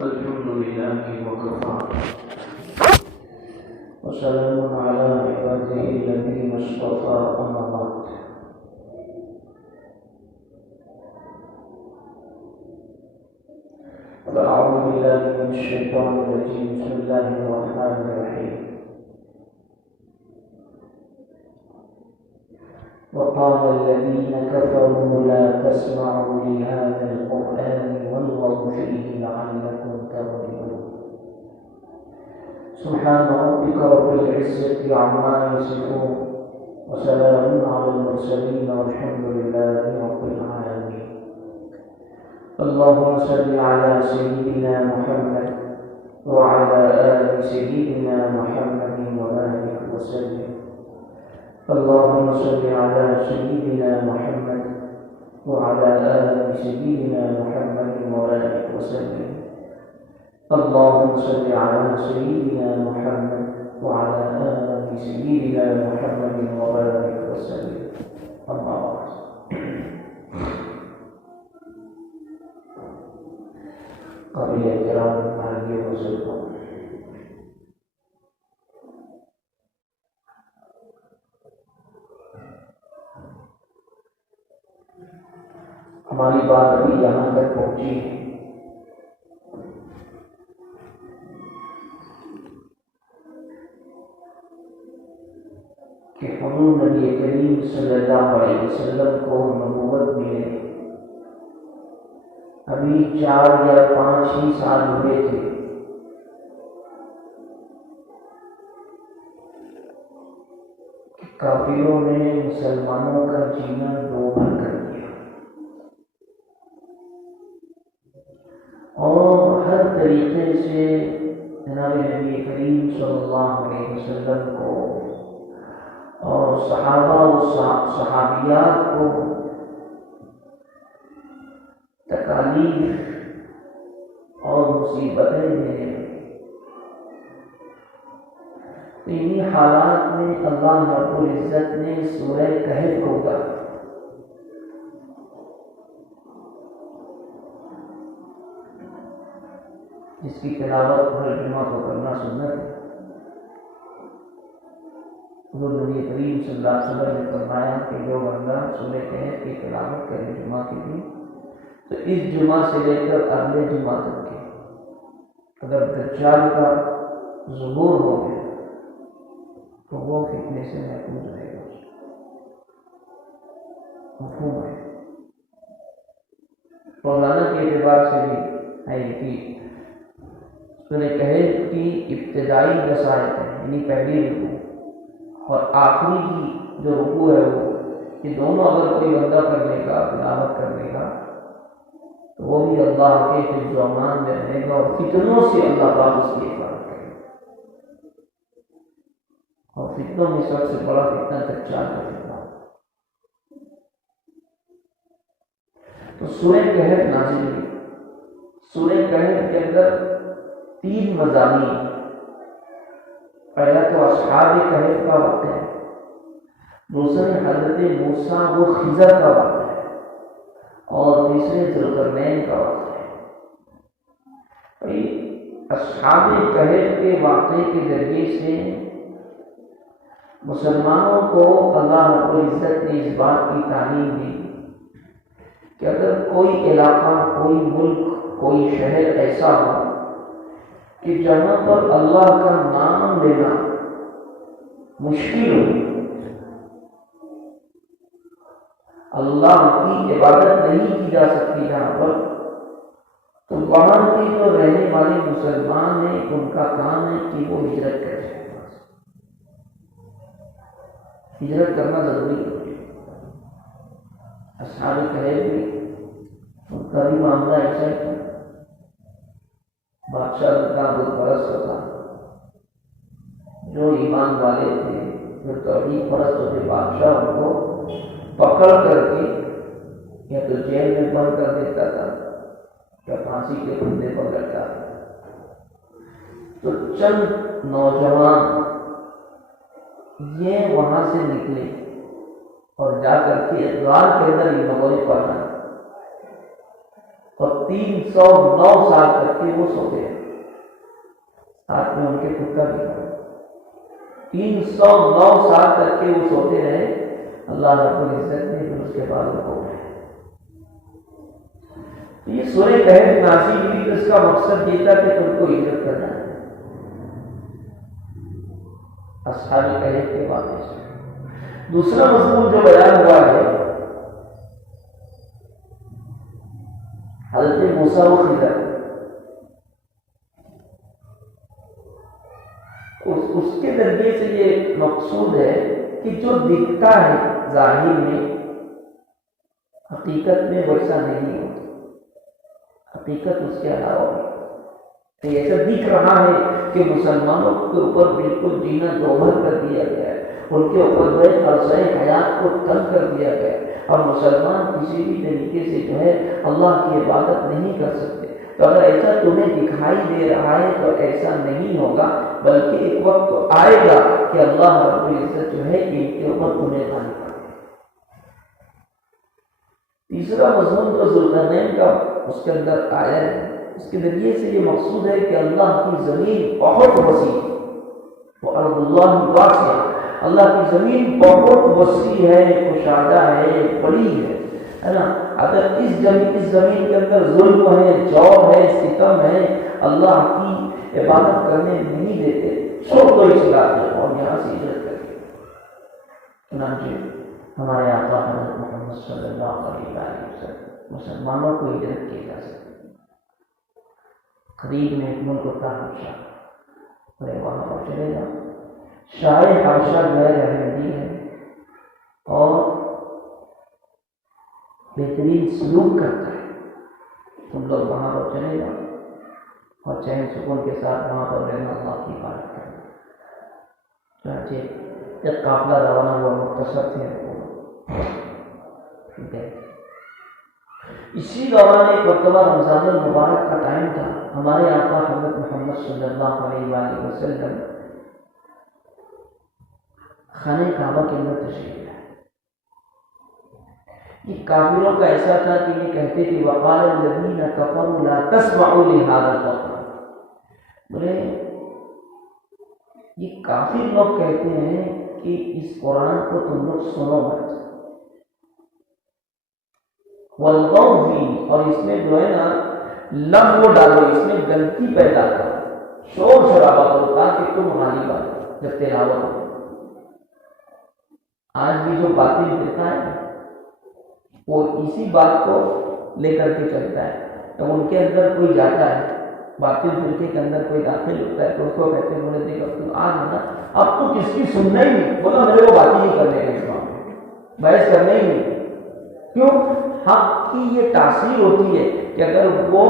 الحمد لله وكفى وسلام على عباده الذين اصطفى أما بعد. فأعوذ بالله من الشيطان الرجيم. بسم الله الرحمن الرحيم. وقال الذين كفروا لا تسمعوا لهذا القرآن والغوا فيه لعلكم تغلبون. سبحان ربك رب العزة عما يصفون وسلام على المرسلين والحمد لله رب العالمين. اللهم صل على سيدنا محمد وعلى آل سيدنا محمد وبارك وسلم. اللهم صل على سيدنا محمد وعلى آل سيدنا محمد وبارك وسلم. اللهم صل على سيدنا محمد وعلى آل سيدنا محمد وبارك وسلم. أما بعد. قابل احترام بھائیو بزرگوں، ہماری بات ابھی یہاں تک پہنچی ہے کہ حضور نبی کریم صلی اللہ علیہ وسلم کو نبوت ملے ابھی 4 یا 5 ہی سال ہوئے تھے کہ کافروں نے مسلمانوں کا جینا دوبھر کر دیا اور ہر طریقے سے جناب نبی کریم صلی اللہ علیہ وسلم کو اور صحابہ و صحابیات کو تکالیف اور مصیبتیں دینے لگے. تو انہی حالات میں اللہ رب العزت نے سورہ کہف کو اتارا. جس کی تلاوت ہر جمعہ کو کرنا سنت ہے. حضور نبی کریم صلی اللہ علیہ وسلم نے فرمایا کہ جو بندہ سورہ کہف کی تلاوت کرے جمعہ کے دن تو اس جمعہ سے لے کر اگلے جمعہ تک کے اگر دجال کا ظہور ہو گیا تو وہ فتنے سے محفوظ رہے گا. مفہوم ہے. روزانہ کے اعتبار سے بھی ہے کہ سورہ کہف کی ابتدائی رسائل ہے یعنی پہلی رکوع اور آخری کی جو رکوع ہے وہ یہ دونوں اگر کوئی بندہ کر لے گا تلاوت کر لے گا تو وہ بھی اللہ کے حفظ و امان میں رہے گا اور فتنوں سے اللہ تعالیٰ اس کی حفاظت کرے گا. اور فتنوں میں سب سے بڑا فتنہ دجال کا فتنہ. تو سورہ کہف نازل ہوئی. سورہ کہف کے اندر 3 مضامین. پہلا تو اصحاب کہف کا واقعہ ہے، دوسرے حضرت موسیٰ و خضر کا واقعہ ہے اور تیسرے ذوالقرنین کا واقعہ ہے. اصحاب کہف کے واقعے کے ذریعے سے مسلمانوں کو اللہ رب العزت نے اس بات کی تعلیم دی کہ اگر کوئی علاقہ، کوئی ملک، کوئی شہر ایسا ہو کہ جہاں پر اللہ کا نام لینا مشکل ہو، اللہ کی عبادت نہیں کی جا سکتی جہاں پر، تو وہاں کے جو رہنے والے مسلمان ہیں ان کا کام ہے کہ وہ ہجرت کریں. ہجرت کرنا ضروری ہے. اصحاب کہف بھی ان کا بھی معاملہ ایسا ہی تھا. بادشاہ کا بت پرست تھا، جو ایمان والے تھے، جو توحید پرست تھے، بادشاہ ان کو پکڑ کر کے یا تو جیل میں بند کر دیتا تھا یا پھانسی کے پھندے پر لٹکا تھا. تو چند نوجوان یہ وہاں سے نکلے اور جا کر کے غار کے اندر ان لوگوں نے پڑھا اور 309 سال تک کے وہ سوتے ہیں، ساتھ میں ان کے خود کا بھی تھا، 309 سال تک کے وہ سوتے رہے، اللہ رب العزت نے پھر اس کے بعد ان کو اٹھایا۔ یہ سورہ کہف نازل ہوئی تو اس کا مقصد یہ تھا کہ تم کو ہجرت کرنا ہے اصحاب کہف کے واقعے سے۔ دوسرا مضمون جو بیان ہوا ہے حضرت موسیٰ و خضر، اس کے ذریعے سے یہ مقصود ہے کہ جو دکھتا ہے ظاہر میں حقیقت میں ویسا نہیں ہوتا، حقیقت اس کے علاوہ ہے۔ ایسا دکھ رہا ہے کہ مسلمانوں کے اوپر بالکل جینا دوبھر کر دیا گیا ہے، ان کے اوپر جو ہے عرصۂ حیات کو تنگ کر دیا گیا ہے، اور مسلمان کسی بھی طریقے سے جو ہے اللہ کی عبادت نہیں کر سکتے۔ تو اگر ایسا تمہیں دکھائی دے رہا ہے تو ایسا نہیں ہوگا، بلکہ ایک وقت تو آئے گا کہ اللہ رب العزت جو ہے ان کے اوپر تمہیں غالب کرے۔ تیسرا مضمون جو ذوالقرنین کا اس کے اندر آیا ہے، اس کے ذریعے سے یہ مقصود ہے کہ اللہ کی زمین بہت وسیع ہے، وہ ارض اللہ واسعہ، اللہ کی زمین بہت وسیع ہے، کشادہ ہے، بڑی ہے نا۔ اگر اس زمین کے اندر ظلم ہے، جور ہے، ستم ہے، اللہ کی عبادت کرنے نہیں دیتے، چھوڑ دو اس علاقے اور یہاں سے ہجرت کر کے۔ چنانچہ ہمارے آقا حضرت محمد صلی اللہ علیہ وسلم مسلمانوں کو ہجرت کی جا سکتی، قریب میں ایک ملک ہوتا حبشہ، وہاں پر چلے جاؤ، شاہ حبشہ غیر احمدی ہے اور بہترین سلوک کرتا ہے، تم لوگ وہاں پر چلے جاؤ اور چین سکون کے ساتھ وہاں پر رہنا، اللہ کی عبادت کرنا۔ چنانچہ ایک قافلہ روانہ ہوا، مختصر تھے ٹھیک ہے۔ اسی دوران ایک مرتبہ رمضان المبارک کا ٹائم تھا، ہمارے آقا حضرت محمد صلی اللہ علیہ وآلہ وسلم خانہ کعبہ کے اندر تشریف لائے۔ یہ کافروں کا ایسا تھا کہ یہ کہتے تھے وقال الذین کفروا لا تسمعوا لهذا القرآن، بولے یہ کافر لوگ کہتے ہیں کہ اس قرآن کو تم لوگ سنو مت، والغوا فیہ، اور اس میں جو ہے نا لغو ڈالو، اس میں غلطی پیدا کرو، شور شرابہ کرو تاکہ تم غالب آؤ جب تلاوت ہو۔ آج بھی جو باطل فرقہ ہے وہ اسی بات کو لے کر کے چلتا ہے، تو ان کے اندر کوئی جاتا ہے، باطل فرقے کے اندر کوئی داخل ہوتا ہے تو اس کو کہتے ہیں بولے دیکھ اب تو آج نا اب تو کس کی سننا ہی نہیں، بولا میرے کو بات ہی نہیں کرنے کا، اس میں بحث کرنا ہی نہیں۔ کیوں؟ حق کی یہ تاثیر ہوتی ہے کہ اگر وہ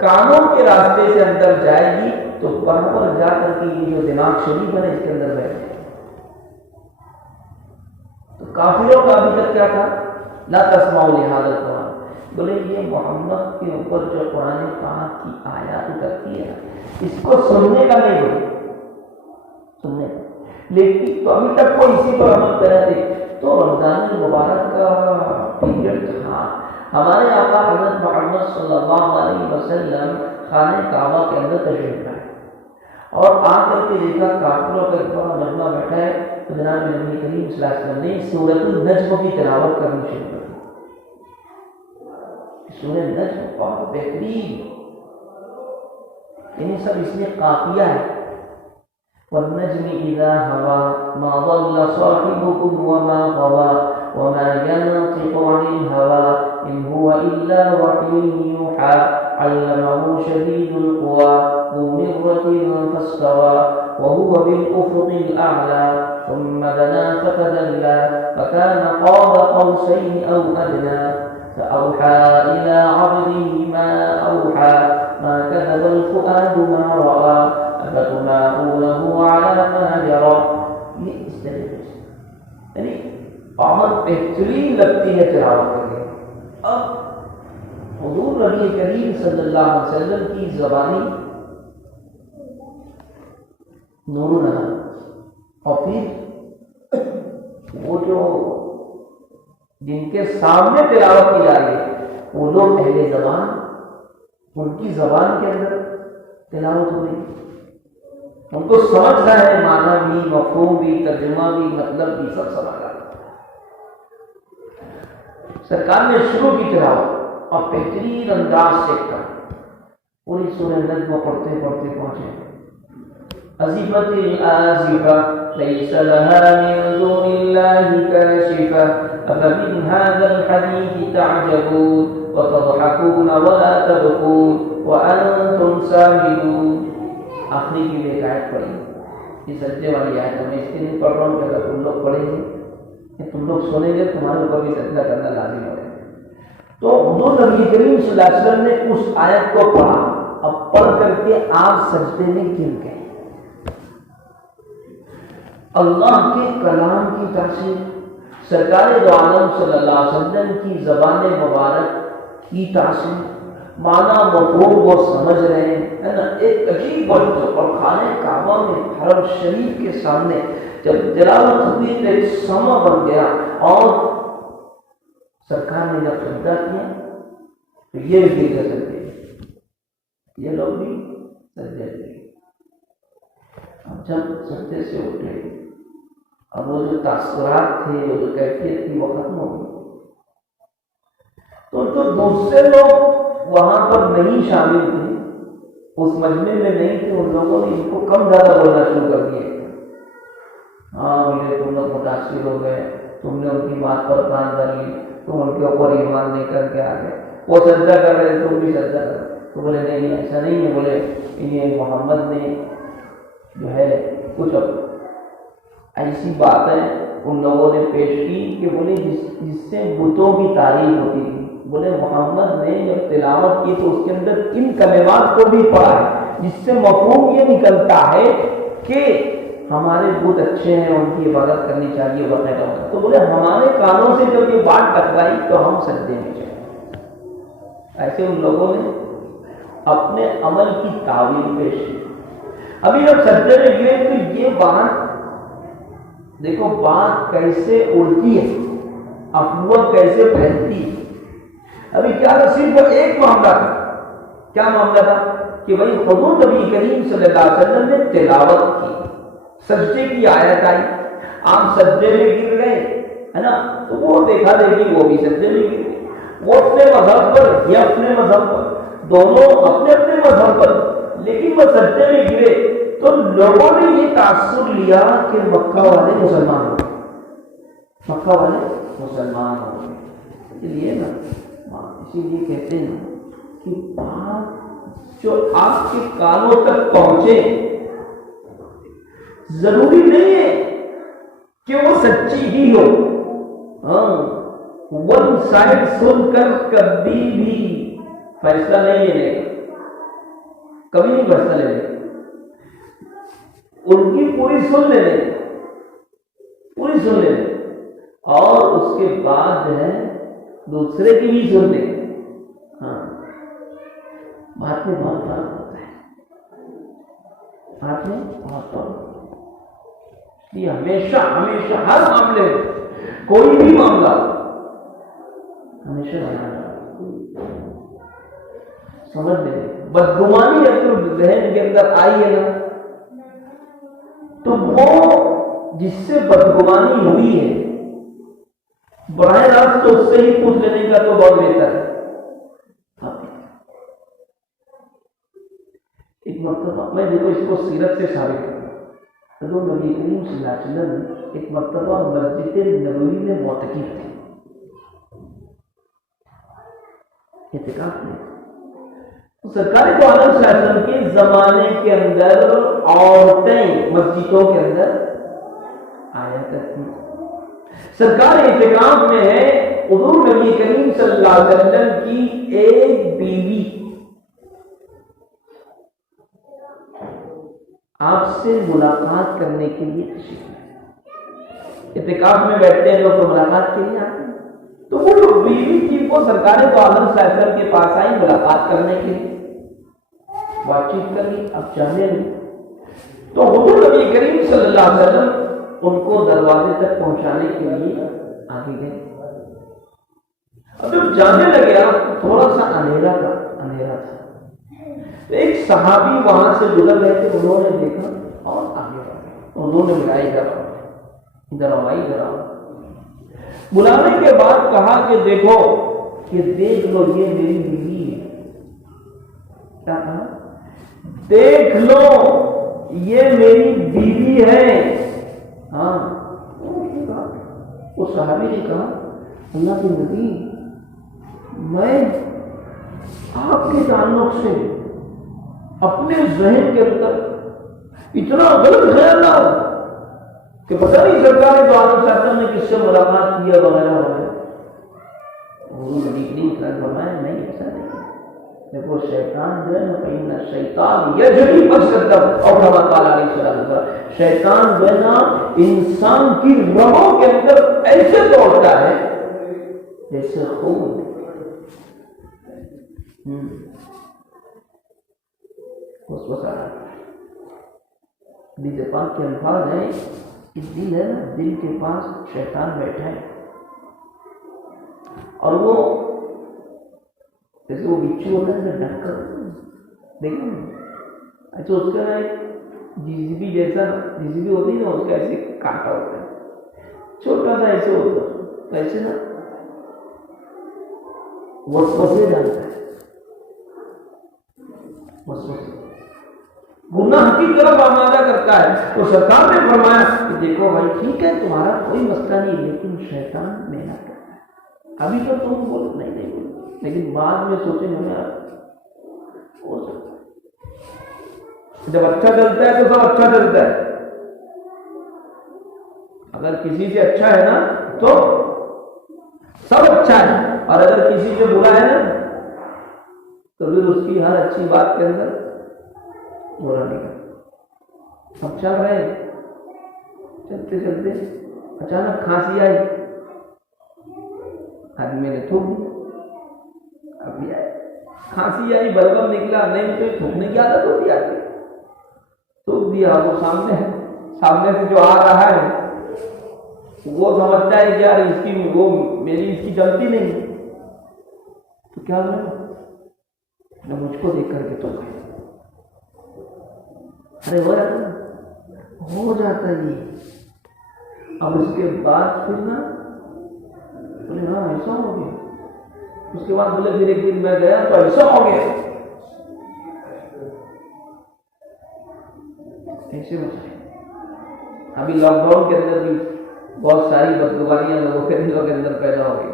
کانوں کے راستے سے اندر جائے گی تو وہاں پر جا کر کے یہ جو دماغ شریف ہے اس کے اندر بیٹھ جائے۔ تو کافروں کا ابھی تک کیا تھا؟ لا تسمعوا لهذا القرآن، بولے یہ محمد کے اوپر جو قرآن پاک کی آیات اترتی ہے اس کو سننے کا نہیں بولے، سننے کا، لیکن تو ابھی تک وہ اسی پر عمل کر رہے تھے۔ تو رمضان المبارک کا پیریڈ تھا، ہمارے آقا حضرت محمد صلی اللہ علیہ وسلم خانہ کعبہ کے اندر تشریف لائے اور آ کر کے دیکھا کافروں کا ایک بڑا مجمع بیٹھا ہے، تو جناب نبی کریم صلی اللہ علیہ وسلم نے سورۃ النجم کی تلاوت کرنی شروع کر دی۔ سورۃ النجم بہت بہترین، یعنی سب اس میں قافیہ ہے، والنجم اذا هوى ما ضل صاحبكم وما غوى وما ينطق عن الهوى ان هو الا وحي يوحى علمه شديد القوى ذو مرة فاستوى وهو بالأفق الأعلى ثم دنا فتدلى فكان قاب قوسين أو أدنى فأوحى إلى عبده ما أوحى ما كذب الفؤاد ما رأى أفتمارونه على ما يرى۔ یہ اس طرح یعنی عمر بہترین لگتی ہے تلاوت کرنے۔ اب حضور نبی کریم صلی اللہ علیہ وسلم کی زبانی نور نظر، اور پھر وہ جو جن کے سامنے تلاوت کی جا رہی ہے وہ لوگ اہل زبان ان کی زبان کے اندر تلاوت ہو رہی ہے، ان کو سمجھ رہا ہے، معنی بھی، مفہوم بھی، ترجمہ بھی، مطلب بھی سب سمجھ رہا ہے۔ سرکار نے شروع کی تلاوت اور بہترین انداز سے کر پوری سورہ نجم پڑھتے پڑھتے پہنچے أزفت الآزفة ليس لها من دون الله كاشفة أفمن هذا الحديث تعجبون وتضحكون ولا تبكون وأنتم سامدون۔ آخری کی ایک آیت پڑھی، یہ سجدے والی آیت میں اس کے لیے پڑھ رہا ہوں کہ اگر تم لوگ پڑھیں گے کہ تم لوگ سنیں گے تمہارے اوپر بھی سجدہ کرنا لازم ہے۔ تو حضور نبی کریم صلی اللہ علیہ وسلم نے اس آیت کو پڑھا، اب پڑھ کر کے آپ سجدے میں گر گئے۔ اللہ کے کلام کی تاثیر، سرکار دو عالم صلی اللہ علیہ وسلم کی زبان مبارک کی تاثیر، معنی مفہوم وہ سمجھ رہے ہیں نا۔ ایک عجیب وقت اور خانہ کعبہ میں حرم شریف کے سامنے جب تلاوت ہوئی تو ایک سما بن گیا اور سرکار نے جب سجدہ کیا تو یہ بھی گر سکتے، یہ لوگ بھی سجدے کیے۔ اب جب سجدے سے اٹھے اب وہ جو تاثرات تھے، وہ جو کیفیت تھی، وہ ختم ہو گئی۔ تو جو دوسرے لوگ وہاں پر نہیں شامل تھے، اس مجمع میں نہیں تھے، ان لوگوں نے ان کو کم زیادہ بولنا شروع کر دیا۔ ہاں بولے تم لوگ متاثر ہو گئے، تم نے ان کی بات پر کان دھر لی، تم ان کے اوپر ایمان نہیں کر کے آ گئے، وہ سجدہ کر رہے تم بھی سجدہ کر رہے۔ تو بولے نہیں ایسا نہیں ہے، بولے یہ محمد نے جو ہے کچھ ایسی باتیں ان لوگوں نے پیش کی کہ بولے جس سے بتوں کی تعریف ہوتی تھی۔ بولے محمد نے جب تلاوت کی تو اس کے اندر ان کلمات کو بھی پڑھا ہے جس سے مفہوم یہ نکلتا ہے کہ ہمارے بت اچھے ہیں، ان کی عبادت کرنی چاہیے وغیرہ۔ تو بولے ہمارے کانوں سے جب یہ بات ٹکرائی تو ہم سجدے میں چلے۔ ایسے ان لوگوں نے اپنے عمل کی تعویل پیش کی۔ ابھی جب سجدے میں گرے تو یہ بات دیکھو بات کیسے اڑتی ہے، افواہ کیسے پھیلتی ہے۔ ابھی کیا صرف ایک معاملہ تھا، کیا معاملہ تھا کہ بھائی حضور نبی کریم صلی اللہ علیہ وسلم نے تلاوت کی، سجدے کی آیت آئی، آپ سجدے میں گر گئے ہے نا، تو وہ دیکھا دیکھی وہ بھی سجدے میں گر گئے، وہ اپنے مذہب پر یہ اپنے مذہب پر، دونوں اپنے اپنے مذہب پر، لیکن وہ سجدے میں گرے تو لوگوں نے یہ تاثر لیا کہ مکہ والے مسلمان ہو گئے، مکہ والے مسلمان ہو گئے۔ اس لیے نا اسی لیے کہتے ہیں کہ بات جو آپ کے کانوں تک پہنچے ضروری نہیں ہے کہ وہ سچی ہی ہو۔ ون سائڈ سن کر کبھی بھی فیصلہ نہیں لے لے، کبھی نہیں فیصلہ لے لے، ان کی پوری سن لے لے، پوری سن لے لے، اور اس کے بعد جو ہے دوسرے کی بھی سن لے۔ ہاں بات میں بہت فرق ہوتا ہے، بات میں بہت فرق ہوتا ہے۔ یہ ہمیشہ ہمیشہ ہر معاملے میں کوئی بھی معاملہ ہمیشہ سمجھ لیں۔ بدگمانی اگر ذہن کے اندر آئی ہے نا تو وہ جس سے بدگمانی ہوئی ہے براہ راست تو اس سے ہی پوچھ لینے کا تو بہت بہتر ہے۔ ایک مرتبہ میں دیکھو اس کو سیرت سے ثابت کروں، حضور نبی کریم صلی اللہ علیہ وسلم ایک مرتبہ مسجد نبوی میں معتکف تھے، اعتکاف میں۔ سرکار دو عالم صلی اللہ علیہ وسلم کے زمانے کے اندر عورتیں مسجدوں کے اندر آیا کرتی، سرکار اعتکاف میں ہے، حضور نبی کریم صلی اللہ علیہ وسلم کی ایک بیوی آپ سے ملاقات کرنے کے لیے تشریف، اعتکاف میں بیٹھتے ہیں لوگ تو ملاقات کے لیے آتے ہیں، تو وہ جو بیوی تھی وہ سرکار دو عالم صلی اللہ علیہ وسلم کے پاس آئی ملاقات کرنے کے لیے، بات چیت کر لی، اب جانے لگے، تو حضور نبی کریم صلی اللہ علیہ وسلم ان کو دروازے تک پہنچانے کے لیے آگے گئے۔ اب جب جانے لگے تھوڑا سا اندھیرا تھا، ایک صحابی وہاں سے گزر رہے تھے، انہوں نے دیکھا اور آگے بڑھے، انہوں نے بلائی ادھر آؤ ادھر آؤ۔ بلانے کے بعد کہا کہ دیکھو کہ دیکھ لو یہ میری بیوی ہے۔ کیا کہا؟ دیکھ لو یہ میری بیوی ہے۔ ہاں، وہ صحابی نے کہا اللہ کے نبی، میں آپ کے تعلق سے اپنے ذہن کے اندر اتنا غلط خیال نہ ہو کہ پتہ نہیں سرکار دو عالم صاحب نے کس سے ملاقات کیا وغیرہ وغیرہ۔ وہ نبی کریم صلی اللہ علیہ وسلم فرمایا نہیں، ایسا نہیں ہے۔ دیکھو شیطان جو ہے نا، فإن الشیطان یجری مجرا اور کما قال علیہ السلام، شیطان جو ہے نا انسان کی رگوں کے اندر ایسے دوڑتا ہے جیسے خون۔ حدیث پاک کے الفاظ ہیں کہ دل ہے نا، دل کے پاس شیطان بیٹھا ہے، اور وہ جیسے وہ بچھو ہوتا ہے ڈھک کر دیکھیں اچھا، اس کا نا ایک جیزبی جیسا جیزبی ہوتی ہے نا، اس کا ایسے کانٹا ہوتا ہے چھوٹا سا ایسے ہوتا ہے، تو ایسے نا وسوسے ڈالتا ہے، وسوسے گناہ کی طرف آمادہ کرتا ہے۔ تو سرکار نے فرمایا کہ دیکھو بھائی ٹھیک ہے تمہارا کوئی مسئلہ نہیں، لیکن شیطان محنت کرتا ہے، ابھی تو تم بولو نہیں بولو، لیکن بعد میں سوچیں گے ہو سکتا ہے جب اچھا چلتا ہے تو سب اچھا چلتا ہے، اگر کسی سے اچھا ہے نا تو سب اچھا ہے، اور اگر کسی سے برا ہے نا تو پھر اس کی ہر اچھی بات کے اندر برا نکل۔ اب چل رہے چلتے چلتے اچانک کھانسی آئی، آدمی نے تھوک دی، ابھی آئی کھانسی آئی، بلغم نکلا، نہیں تو تھوکنے کی عادت ہوتی آتی، تھوک دیا۔ وہ سامنے سے جو آ رہا ہے وہ سمجھتا ہے کہ یار اس کی وہ میری اس کی غلطی نہیں، تو کیا میں مجھ کو دیکھ کر کے تو ارے ہو جاتا یہ۔ اب اس کے بعد پھر نا بولے ہاں ایسا ہو گیا، اس کے بعد بولے پھر ایک دن میں گیا تو ایسا ہو گیا، ایسے ابھی لاک ڈاؤن کے اندر بھی بہت ساری بدگمانیاں لوگوں کے دلوں کے اندر پیدا ہو گئی۔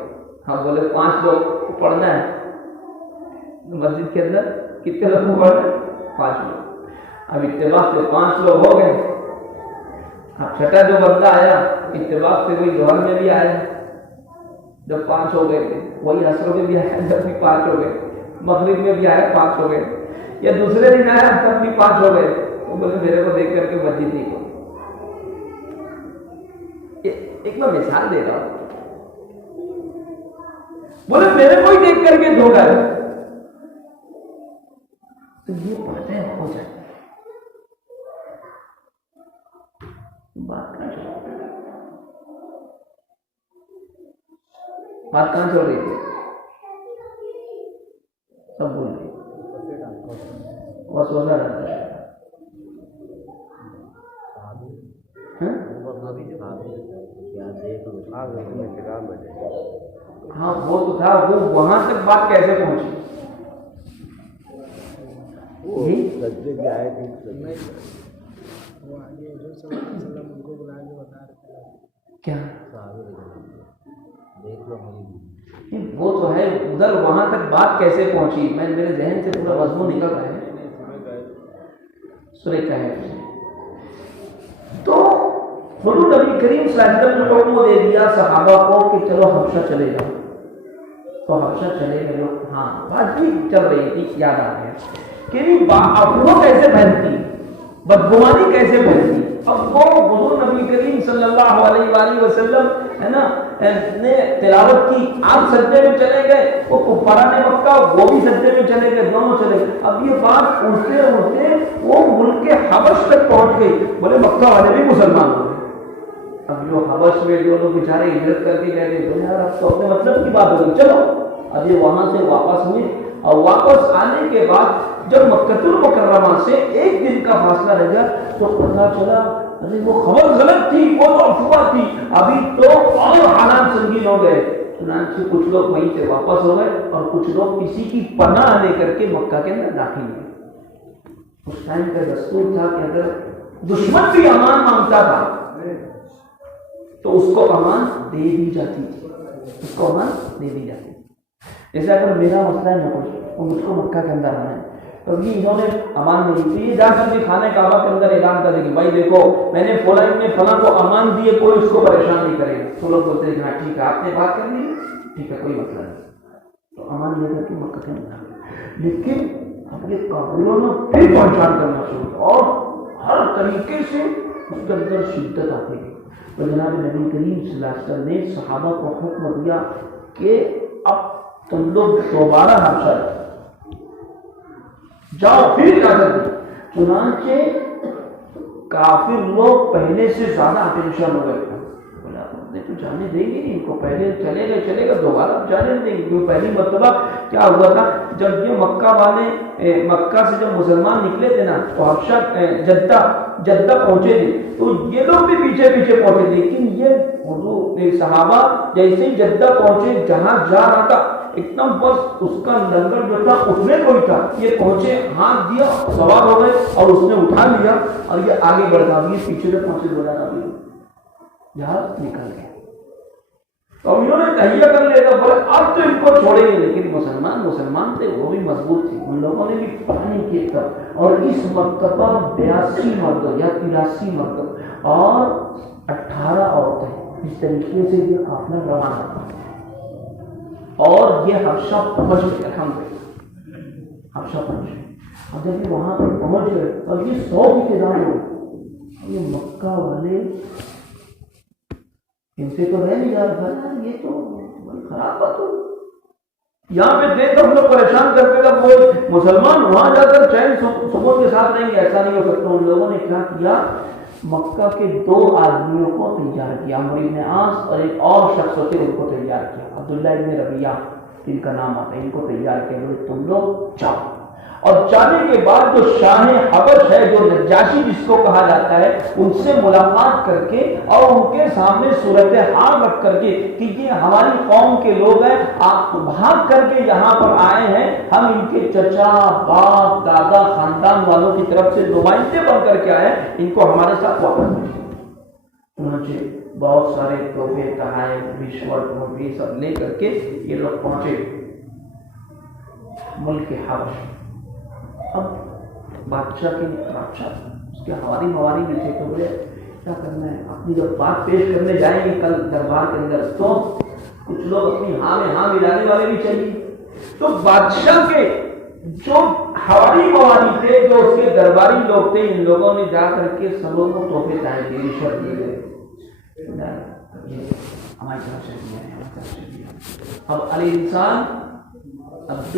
ہم بولے 5 لوگ کو پڑھنا ہے مسجد کے اندر، کتنے لوگ کو پڑھنا ہے؟ 5 لوگ۔ اب اتفاق سے 5 لوگ ہو گئے، اب چھٹا جو بندہ آیا اتفاق سے وہی ظہر میں بھی آیا، جب 5 ہو گئے تھے، وہی عصر میں بھی آیا جب بھی 5 ہو گئے، مغرب میں بھی آیا 5 ہو گئے، یا دوسرے دن آیا تب بھی 5 ہو گئے، تو بولے میرے کو دیکھ کر کے مسجد نہیں ہو۔ ایک میں مثال دے رہا ہوں، بولے میرے کو ہی دیکھ کر کے دھوکا ہے، تو یہ باتیں ہو جائیں۔ بات کہاں چل رہی تھی؟ سب بول رہے وسوسہ رہتا ہے۔ ہاں وہ تو تھا، وہ وہاں تک بات کیسے پہنچی؟ کیا وہ تو ہے ادھر، وہاں تک بات کیسے پہنچی؟ میرے ذہن سے پورا مضمون نکل رہا ہے سورہ کہف سے۔ تو حضور نبی کریم صلی اللہ علیہ وسلم نے حکم دے دیا صحابہ کو کہ چلو حبشہ چلے جاؤ، تو حبشہ چلے گئے لوگ۔ ہاں بات بھی چل رہی تھی، یاد آ گیا کہ افواہ کیسے پھیلتی، بدگمانی کیسے پھیلتی۔ اب وہ حضور نبی کریم صلی اللہ علیہ وآلہ وسلم ہے نا نے تلاوت کی، آپ سجدے میں چلے گئے، وہ کفارہ نے مکہ وہ بھی سجدے میں چلے گئے، دونوں چلے گئے۔ اب یہ بات اڑتے اڑتے وہ ملک حبش تک پہنچ گئی، بولے مکہ والے بھی مسلمان ہو گئے۔ اب جو حبش میں جو لوگ بیچارے ہجرت کر کے گئے تھے، یار اب تو اپنے مطلب کی بات ہوگی، چلو۔ اب یہ وہاں سے واپس ہوئے، اور واپس آنے کے بعد جب مکۃ المکرمہ سے ایک دن کا فاصلہ رہ گیا تو پتہ چلا ارے وہ خبر غلط تھی، وہ تو افواہ تھی، ابھی تو اور حالات سنگین ہو گئے۔ چنانچہ کچھ لوگ وہیں سے واپس ہو گئے اور کچھ لوگ کسی کی پناہ لے کر کے مکہ کے اندر داخل ہوئے۔ اس ٹائم کا دستور تھا کہ اگر دشمن بھی امان مانگتا تھا تو اس کو امان دے دی جاتی تھی، اس کو امان دے دی جاتی تھی۔ جیسے اگر میرا مسئلہ ہے اور مجھ کو مکہ کے اندر آنا ہے تو یہ انہوں نے امان نہیں دی، یہ جا کر کے خانہ کعبہ کے اندر اعلان کر دے کہ بھائی دیکھو میں نے فلاں کو امان دیے، کوئی اس کو پریشان نہیں کرے گا۔ تو لوگ بولتے ہیں کہ ہاں ٹھیک ہے، آپ نے بات کر لی، ٹھیک ہے کوئی مسئلہ نہیں، تو امان لے کر کے مکہ کے اندر۔ لیکن اب یہ کافروں نے پھر پہچان کرنا شروع کیا اور ہر طریقے سے اس کے اندر شدت آتی ہے۔ تو جناب نبی کریم صلی اللہ علیہ وسلم نے صحابہ کو حکم دیا کہ اب تم لوگ دوبارہ حبشہ جاؤ، پھر اجازت دی۔ چنانچہ کافر لوگ پہلے سے زیادہ اٹینشن ہو گئے، بولا نہیں تو جانے دیں گے نہیں ان کو، پہلے چلے گا دوبارہ جانے دیں گے۔ کیوں پہلی مرتبہ کیا ہوا تھا جب یہ مکہ والے مکہ سے جب مسلمان نکلے تھے نا تو حبشہ جدہ پہنچے تھے تو یہ لوگ بھی پیچھے پہنچے تھے، لیکن یہ صحابہ جیسے ہی جدہ پہنچے جہاں جا رہا تھا ایک دم بس اس کا لنگر جو تھا اٹھنے کو ہی تھا، یہ پہنچے ہاتھ دیا سوار ہو گئے اور اس نے اٹھا لیا اور یہ آگے بڑھا، یہ پیچھے سے پہنچے بولا جہاز نکل گیا۔ تو انہوں نے تہیہ کر لیا تھا، بولے اب تو ان کو چھوڑیں گے، لیکن مسلمان تھے، وہ بھی مضبوط تھے، ان لوگوں نے بھی پانی کیا تھا اور اس مرتبہ 82 مرد یا 83 مرد اور 18 عورتیں اس طریقے سے یہ قافلہ روانہ تھا اور یہ حبشہ پہنچ گئے۔ الحمدللہ حبشہ پہنچ گئے، اور جب یہ وہاں پر پہنچ گئے اور یہ 100 کی تعداد ہوئی، یہ مکہ والے ان سے تو رہ نہیں جا رہا تھا، یہ تو بڑی خراب بات ہو، یہاں پہ تھے تو ہم لوگ پریشان کرتے تھے، کوئی مسلمان وہاں جا کر چین سکون کے ساتھ رہیں گے، ایسا نہیں ہو سکتا۔ ان لوگوں نے کیا کیا، مکہ کے 2 آدمیوں کو تیار کیا، عمرو بن عاص اور ایک اور شخص ہوتے ان کو تیار کیا، عبداللہ بن ربیعہ ان کا نام آتا ہے، ان کو تیار کیا، بولے تم لوگ جاؤ۔ اور جانے کے بعد جو شاہ حبش ہے، جو نجاشی جس کو کہا جاتا ہے، ان سے ملاقات کر کے اور ان کے سامنے صورتحال رکھ کر کے کہ یہ ہماری قوم کے لوگ ہیں، آپ بھاگ کر کے یہاں پر آئے ہیں، ہم ان کے چچا باپ دادا خاندان والوں کی طرف سے نمائندے بن کر کے آئے، ان کو ہمارے ساتھ واپس بھیجیے۔ چنانچہ بہت سارے تحفے تحائف رشوت یہ سب لے کر کے یہ لوگ پہنچے ملک حبش۔ اب بادشاہ اس کے حواری مواری بھی تھے، تو بولے کیا کرنا ہے، اپنی جب بات پیش کرنے جائیں گے کل دربار کے اندر تو کچھ لوگ اپنی ہاں میں ہاں ملانے والے بھی چاہیے۔ تو بادشاہ کے جو حواری مواری تھے، جو اس کے درباری لوگ تھے، ان لوگوں نے جا کر کے سبوں کو تحفے تحائف دیے، رشوت دیے گئے، ہماری طرف سے دیا ہے، ہماری طرف سے دیا۔ اب الانسان عبد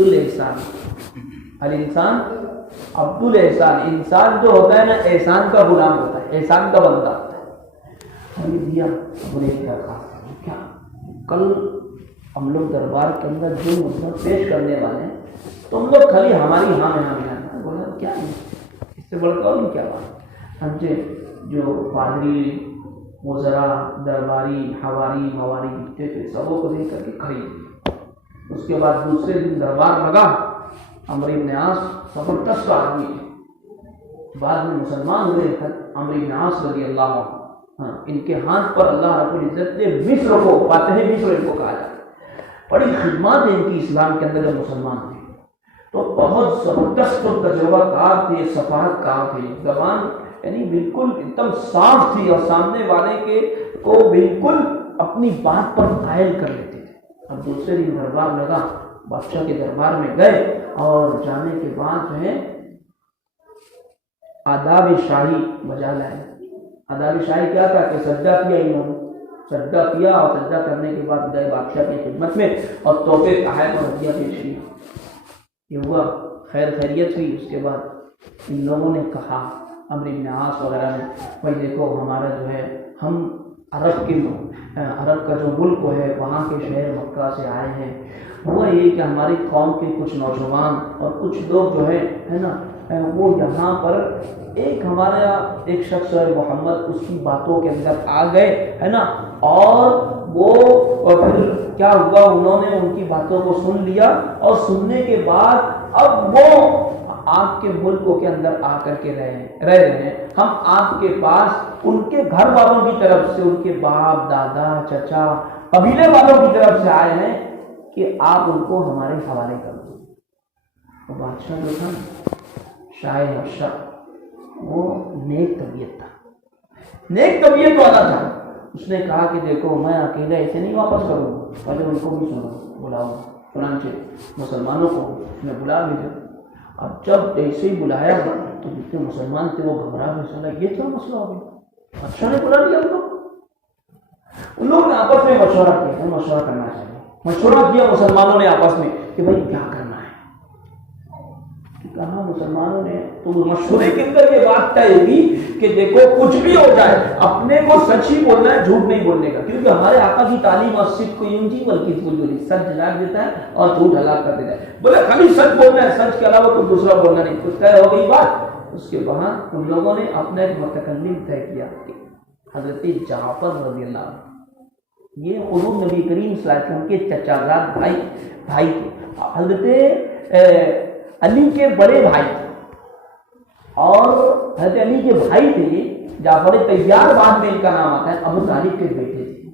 الاحسان، انسان جو ہوتا ہے نا احسان کا غلام ہوتا ہے، احسان کا بندہ ہوتا ہے۔ ہمیں دیا بولے درخواست کیا، کل ہم لوگ دربار کے اندر جو مسئلہ پیش کرنے والے ہیں تم لوگ خالی ہماری ہاں میں ہاں ملانا۔ بولا کیا اس سے بڑھ کر کیا بات، ہم سے جو پادری وزراء درباری حواری مواری جتنے تھے سبوں کو دے کر کے خرید دیا۔ اس کے بعد دوسرے دن دربار لگا، عمرو بن عاص زبردست آدمی ہے، بعد میں مسلمان ہوئے عمرو بن عاص رضی اللہ عنہ، ان کے ہاتھ پر اللہ رب العزت نے مصر کو فاتح مصر ان کو کہا جاتا ہے، بڑی خدمات ہیں ان کی اسلام کے اندر جب مسلمان تھے تو بہت زبردست تجربہ کار تھے، صفحات کار تھے، زبان یعنی بالکل ایک دم صاف تھی اور سامنے والے کے کو بالکل اپنی بات پر قائل کر لیتے تھے۔ اب دوسرے دن دربار لگا، بادشاہ کے دربار میں گئے اور جانے کے بعد جو ہے آداب شاہی بجا لائے۔ آداب شاہی کیا تھا کہ سجدہ کیا، انہوں نے سجدہ کیا اور سجدہ کرنے کے بعد گئے بادشاہ کی خدمت میں اور تحفے تحائف اور ہدیہ پیش کیا۔ یہ ہوا، خیریت ہوئی۔ اس کے بعد ان لوگوں نے کہا، عمرو بن عاص وغیرہ نے، بھائی دیکھو ہمارا جو ہے ہم عرب کا جو ملک ہے وہاں کے شہر مکہ سے آئے ہیں، ہوا یہ کہ ہماری قوم کے کچھ نوجوان اور کچھ لوگ جو ہے نا وہ یہاں پر ہمارا ایک شخص ہے محمد، اس کی باتوں کے اندر آ گئے ہے نا، اور پھر کیا ہوا، انہوں نے ان کی باتوں کو سن لیا، اور سننے کے بعد اب وہ آپ کے ملکوں کے اندر آ کر کے رہ رہے ہیں۔ ہم آپ کے پاس ان کے گھر والوں کی طرف سے، ان کے باپ دادا چچا قبیلے والوں کی طرف سے آئے ہیں کہ آپ ان کو ہمارے حوالے کر دو۔ اور بادشاہ جو تھا شاہ حبشہ، وہ نیک طبیعت تھا، نیک طبیعت والا تھا۔ اس نے کہا کہ دیکھو میں اکیلے ایسے نہیں واپس کروں گا، پہلے ان کو بھی بلاؤں۔ چنانچہ مسلمانوں کو میں بلا بھیجا۔ اب جب ایسے ہی بلایا تو جتنے مسلمان تھے وہ گھبرا گئے، سنا یہ کیا مسئلہ ہو گیا، اچھا نے بلا لیا ان لوگوں نے آپس میں مشورہ کیا، مشورہ کرنا چاہیے، مشورہ کیا مسلمانوں نے آپس میں کہ بھائی کیا کرنا ہے۔ کہا مسلمانوں نے تو مشورے کے اندر یہ بات طے ہوئی کہ دیکھو کچھ بھی ہو جائے اپنے کو سچ ہی بولنا ہے، جھوٹ نہیں بولنے کا، کیونکہ ہمارے آقا کی تعلیم اور صدق کو یوں تھی بلکہ سچ جلا دیتا ہے اور جھوٹ ہلاک کر دیتا ہے۔ بولے خالی سچ بولنا ہے، سچ کے علاوہ کوئی دوسرا بولنا نہیں، تو طے ہو گئی بات۔ اس کے بعد ان لوگوں نے اپنا ایک متکلم طے کیا کہ حضرت جعفر رضی اللہ عنہ، یہ حضور نبی کریم صلی اللہ علیہ وسلم کے چچازاد بھائی تھے، حضرت علی کے بڑے بھائی تھے، اور حضرت علی کے بھائی تھے جعفر طیار، بعد میں ان کا نام آتا ہے، ابو طالب کے بیٹے تھے۔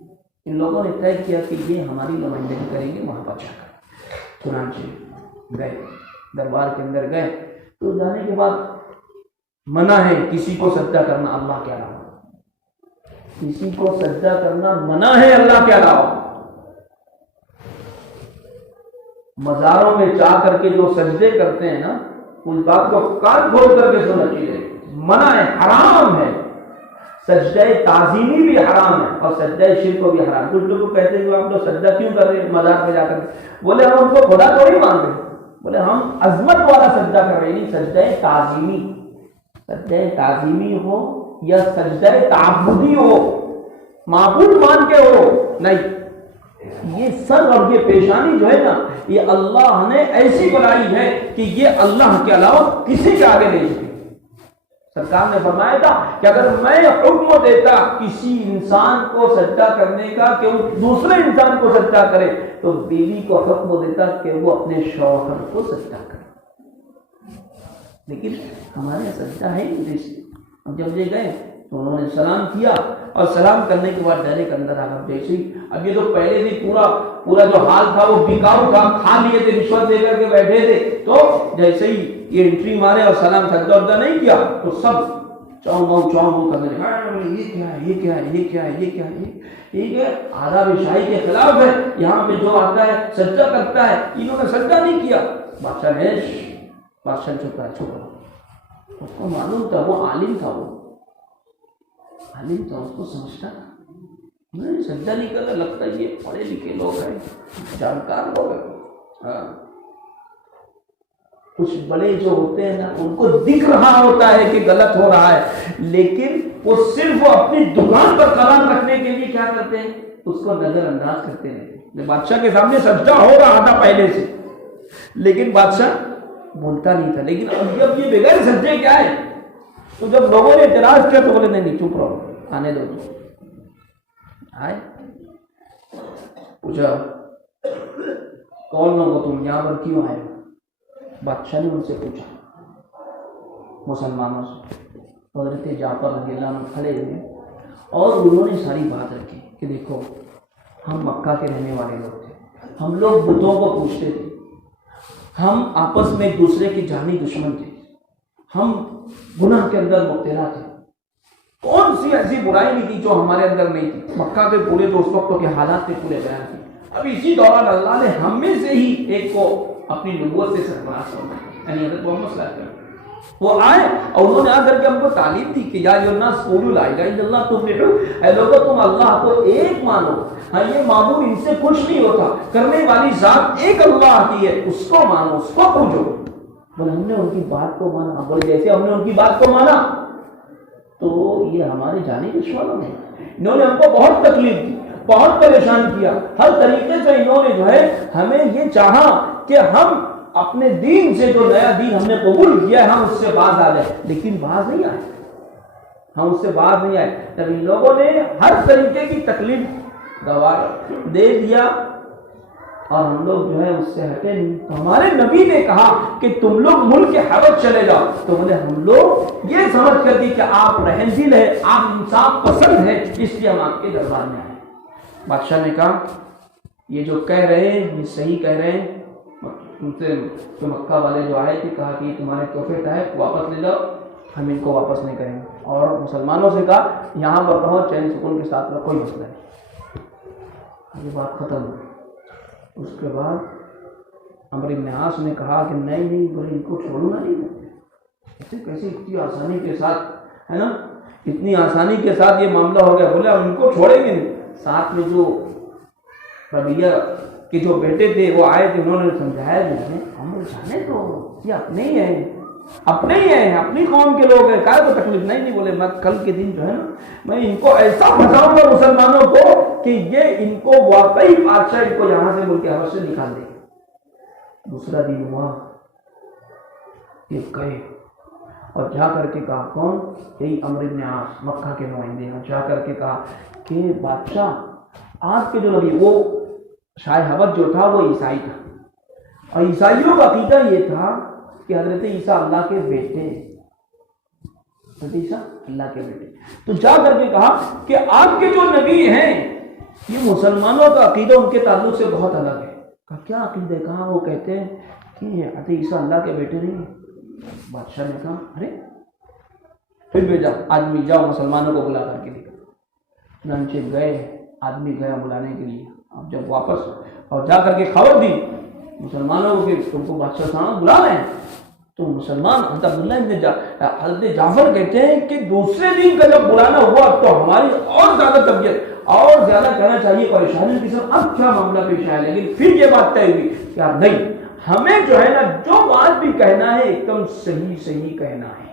ان لوگوں نے طے کیا کہ یہ ہماری نمائندگی کریں گے وہاں بادشاہ کا۔ چنانچہ گئے، دربار کے اندر گئے، تو جانے کے بعد منع ہے کسی کو سجدہ کرنا اللہ کے علاوہ، کسی کو سجدہ کرنا منع ہے اللہ کے علاوہ۔ مزاروں میں جا کر کے جو سجدے کرتے ہیں نا، اس بات کو کان کھول کر کے سننا چاہیے، منع ہے، حرام ہے۔ سجدہ تعظیمی بھی حرام ہے اور سجدہ شرک بھی حرام۔ کچھ لوگ کہتے ہیں کہ آپ لوگ سجدہ کیوں کر رہے ہیں مزار پہ جا کر؟ بولے ہم ان کو خدا تھوڑی مان رہے، بولے ہم عظمت والا سجدہ کر رہے ہیں، سجدہ تعظیمی، سجدہ تعظیمی ہو یا سجدہ تعبدی ہو، معبود مان کے ہو نہیں، یہ سر اور یہ پیشانی جو ہے نا، یہ اللہ نے ایسی بنائی ہے کہ یہ اللہ کے علاوہ کسی کے آگے نہیں جھکے۔ سرکار نے فرمایا تھا کہ اگر میں حکم دیتا کسی انسان کو سجدہ کرنے کا کہ وہ دوسرے انسان کو سجدہ کرے، تو بیوی کو حکم دیتا کہ وہ اپنے شوہر کو سجدہ کرے، لیکن ہمارے سجدہ ہے نہیں۔ جب یہ گئے تو انہوں نے سلام کیا، اور سلام کرنے کے بعد ڈائریکٹ اندر آ کر جیسے ہی، اب یہ تو پہلے سے پورا جو حال تھا وہ بکاؤ تھا، کھا لیے تھے، رشوت دے کر کے بیٹھے تھے، تو جیسے ہی یہ انٹری مارے اور سلام سجدہ وجدہ نہیں کیا تو سب چاؤ ماؤ کرنے لگے، یہ کیا ہے، یہ کیا ہے، یہ کیا ہے، یہ کیا ہے، یہ آداب شاہی کے خلاف ہے، یہاں پہ جو آتا ہے سجدہ کرتا ہے، انہوں نے سجدہ نہیں کیا۔ بادشاہ چپ رہا، اس کو معلوم تھا، وہ عالم تھا، اس کو سمجھتا تھا، نہیں سجدہ نہیں کر رہا، لگتا ہے یہ پڑھے لکھے لوگ ہیں، جانکار لوگ ہیں۔ کچھ بڑے جو ہوتے ہیں نا، ان کو دکھ رہا ہوتا ہے کہ غلط ہو رہا ہے، لیکن وہ صرف اپنی دکان پر قلم رکھنے کے لیے کیا کرتے ہیں، اس کو نظر انداز کرتے ہیں۔ بادشاہ کے سامنے سجدہ ہو رہا تھا پہلے سے، لیکن بادشاہ بولتا نہیں تھا، لیکن اب جب یہ بغیر سجدے کیا ہے، تو جب لوگوں نے اعتراض کیا تو بولے نہیں چپ رہو، آنے دو۔ آئے پوچھا کون لوگ ہو تم، یہاں پر کیوں آئے؟ بادشاہ نے ان سے پوچھا، مسلمانوں سے۔ حضرت جعفر رضی اللہ عنہ کھڑے ہوئے اور انہوں نے ساری بات رکھی کہ دیکھو ہم مکہ کے رہنے والے لوگ تھے، ہم لوگ بتوں کو پوچھتے تھے، ہم آپس میں ایک دوسرے کی جانی دشمن تھے، ہم گناہ کے اندر مبتلا تھے، کون سی ایسی برائی نہیں تھی جو ہمارے اندر نہیں تھی۔ مکہ کے پورے تو اس وقت کے حالات کے پورے بیان تھے۔ اب اسی دوران اللہ نے ہم میں سے ہی ایک کو اپنی نبوت سے سرفراز فرمایا، یعنی حضرت محمد صلی اللہ علیہ وسلم۔ وہ آئے اور انہوں نے آ کر کے ہم کو تعلیم دی کہ یا ایھا الناس قولوا لا الہ الا اللہ تفلحوا، اے لوگوں تم اللہ کو ایک مانو، ہاں یہ معبود ان سے کچھ نہیں ہوتا، کرنے والی ذات ایک اللہ کی ہے، اس کو مانو، اس کو پوجو۔ بولے ہم نے ان کی بات کو مانا، بولے جیسے ہم نے ان کی بات کو مانا تو یہ ہمارے جانی دشمنوں ہیں، انہوں نے ہم کو بہت تکلیف دی، بہت پریشان کیا، ہر طریقے سے انہوں نے جو ہے ہمیں یہ چاہا کہ ہم اپنے دین سے جو نیا دین ہم نے قبول کیا ہے ہم اس سے باز آ جائیں، لیکن باز نہیں آئے، ہم اس سے باز نہیں آئے۔ جب ان لوگوں نے ہر طریقے کی تکلیف گوار دے دیا اور ہم لوگ جو ہے اس سے ہٹے نہیں، تو ہمارے نبی نے کہا کہ تم لوگ ملک حبش چلے جاؤ، تو بولے ہم لوگ یہ سمجھ کر دی کہ آپ رحم دل ہے، آپ انصاف پسند ہے، اس لیے ہم آپ کے دربار میں آئے۔ بادشاہ نے کہا یہ جو کہہ رہے ہیں یہ صحیح کہہ رہے ہیں، ان سے جو مکہ والے جو آئے تھے کہا کہ تمہارے تحفے ہے واپس لے جاؤ، ہم ان کو واپس نہیں کریں گے، اور مسلمانوں سے کہا یہاں پر رہو چین سکون کے ساتھ رہو، کوئی مسئلہ نہیں۔ یہ بات ختم ہوئی۔ اس کے بعد عمرو بن عاص نے کہا کہ نہیں بولے ان کو چھوڑوں گا نہیں، ایسے کیسے اتنی آسانی کے ساتھ، ہے نا، اتنی آسانی کے ساتھ یہ معاملہ ہو گیا، بولے ان کو چھوڑیں گے نہیں۔ ساتھ میں جو ربیعہ کے جو بیٹے تھے وہ آئے تھے، انہوں نے سمجھایا ہم جانے تو یہ اپنے ہی ہیں، اپنی قوم کے لوگ ہیں، کائے کو تکلیف نہیں بولے میں کل کے دن جو ہے نا میں ان کو ایسا پھنساؤں گا مسلمانوں کو کہ یہ ان کو واقعی بادشاہ ان کو یہاں سے ملک حبش سے نکال دے۔ دوسرا دن ہوا، یہ گئے اور جا کر کے کہا، کون؟ یہی عمرو بن عاص مکہ کے نمائندے ہیں، جا کر کے کہا کہ بادشاہ آپ کے جو نبی، وہ شاہ حبش جو تھا وہ عیسائی تھا، اور عیسائیوں کا عقیدہ یہ تھا کہ حضرت عیسیٰ اللہ کے بیٹے، حضرت عیسیٰ اللہ کے بیٹے، تو جا کر کے کہا کہ آپ کے جو نبی ہیں یہ مسلمانوں کا عقیدہ ان کے تعلق سے بہت الگ ہے۔ کہا کیا عقیدہ ہے؟ کہا وہ کہتے ہیں کہ حضرت عیسیٰ اللہ کے بیٹے نہیں ہیں۔ بادشاہ نے کہا ارے پھر بھیجا آدمی، جاؤ مسلمانوں کو بلا کر کے دکھا۔ چنانچہ گئے، آدمی گیا بلانے کے لیے، اب جب واپس اور جا کر کے خبر دی مسلمانوں کو کہ تم کو بادشاہ صاحب بلا رہے ہیں، تو مسلمان حضرت جعفر کہتے ہیں کہ دوسرے دن کا جب بلانا ہوا تو ہماری اور زیادہ طبیعت اور زیادہ کہنا چاہیے پریشانی کی سب اب کیا معاملہ پیش آیا، لیکن پھر یہ بات طے ہوئی کہ آپ نہیں، ہمیں جو ہے نا جو بات بھی کہنا ہے ایک دم صحیح کہنا ہے۔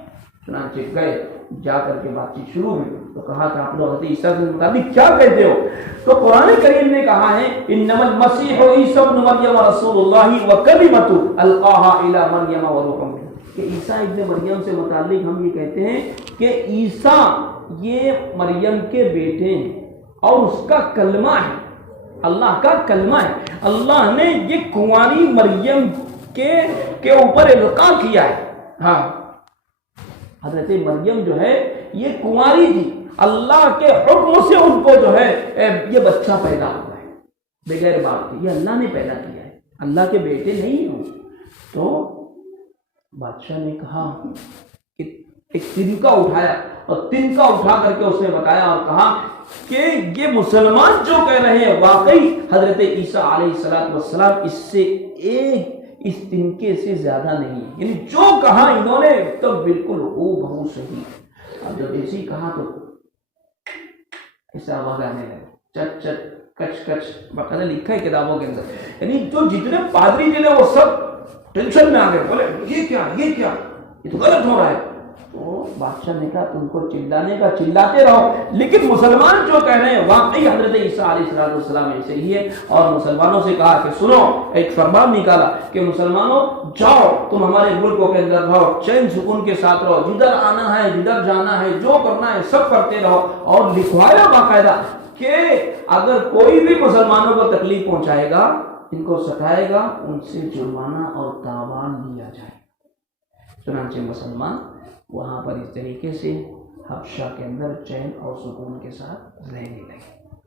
چنانچہ گئے، جا کر کے بات چیت شروع ہوئی تو کہا کہ آپ لوگ حضرت عیسیٰ کے مطابق کیا کہتے ہو؟ تو قرآن کریم نے کہا ہے انما المسیح عیسی ابن مریم رسول اللہ وکلمۃ القاها الی مریم وروح منہ، کہ عیسیٰ ابن مریم سے متعلق ہم یہ کہتے ہیں کہ عیسیٰ یہ مریم کے بیٹے ہیں اور اس کا کلمہ ہے، اللہ کا کلمہ ہے، اللہ نے یہ کنواری مریم کے اوپر القاء کیا ہے۔ ہاں، حضرت مریم جو ہے یہ کنواری تھی، اللہ کے حکم سے ان کو جو ہے یہ بچہ پیدا ہوا ہے، بغیر باپ کے، یہ اللہ نے پیدا کیا ہے، اللہ کے بیٹے نہیں ہوں۔ تو بادشاہ نے کہا کہ ایک تنکا اٹھایا اور تنکا اٹھا کر کے اس نے بتایا اور کہا کہ یہ مسلمان جو کہہ رہے ہیں واقعی حضرت عیسیٰ علیہ السلام اس سے ایک اس تنکے سے زیادہ نہیں، یعنی جو کہا انہوں نے تو بالکل ہو بہو صحیح۔ اب جب ایسی کہا تو ایسا آواز آنے لگا، چٹ چٹ کچ کچ، باقاعدہ لکھا ہے کتابوں کے اندر، یعنی جو جتنے پادری تھے وہ سب ٹینشن میں آ گئے، بولے یہ کیا یہ تو غلط ہو رہا ہے۔ تو بادشاہ نے کہا تم کو چلانے کا چلاتے رہو، لیکن مسلمان جو کہہ رہے ہیں واقعی حضرت عیسیٰ علیہ السلام ایسے ہی ہے۔ اور مسلمانوں سے کہا کہ سنو، ایک فرمان نکالا کہ مسلمانوں جاؤ تم ہمارے ملکوں کے اندر رہو، چین سکون کے ساتھ رہو، جدھر آنا ہے جدھر جانا ہے جو کرنا ہے سب کرتے رہو، اور لکھوایا باقاعدہ کہ اگر کوئی بھی مسلمانوں کو تکلیف پہنچائے گا، ان کو ستائے گا، ان سے جرمانہ اور تاوان لیا جائے۔ چنانچہ مسلمان وہاں پر اس طریقے سے حبشہ کے اندر چین اور سکون کے ساتھ رہنے لگے۔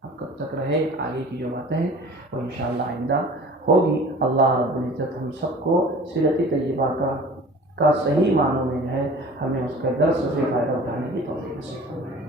اب کب تک رہے، آگے کی جو باتیں ہیں وہ انشاءاللہ آئندہ ہوگی۔ اللہ رب العزت ہم سب کو سیرت طیبہ کا صحیح معنوں میں ہے ہمیں اس کا درس سے فائدہ اٹھانے کی توفیق نصیب فرمائے۔